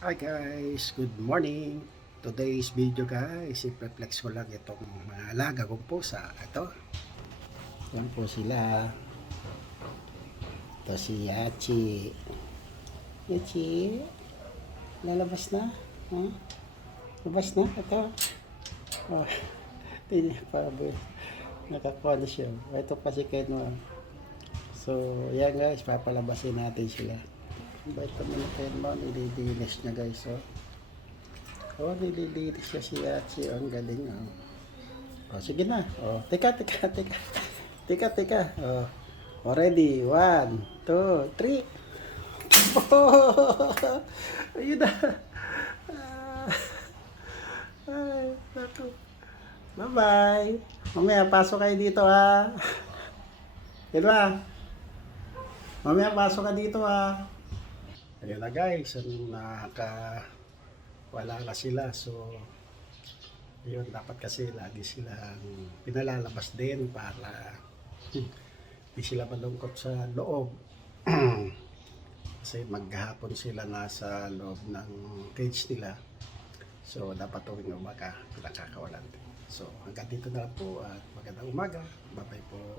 Hi guys, good morning. Today's video guys, i-flex ko lang itong mga alaga kong pusa. Ito. Yan po sila. Ito si Yachi. Yachi. Lalabas na. Ha? Labas na. Ito. Oh, hindi pa Nakakuha na siya. Ito pa si Kenwa. So, yan guys, papalabasin natin sila. Bait naman na Kenwa, nililinis niya guys. Oh. Oh, nililinis siya si Yachi. Oh, ang galing. Oh. oh, sige na. Oh, teka, teka, teka. Teka, teka. Oh. Oh, ready. One, two, three. Oh, ayun na. Ah. Ay, naku. Bye-bye. Mamaya, pasok kayo dito ha. Yan ba? Mamaya, pasok ka dito ha. Ayun na guys, naka wala na sila. So, yun, dapat kasi lagi silang pinalalabas din para hindi sila malungkot sa loob. kasi maghapon sila nasa loob ng cage nila. So, dapat tuwing umaga, sila kakawalan din. So, hanggang dito na po at magandang umaga. Bye-bye po.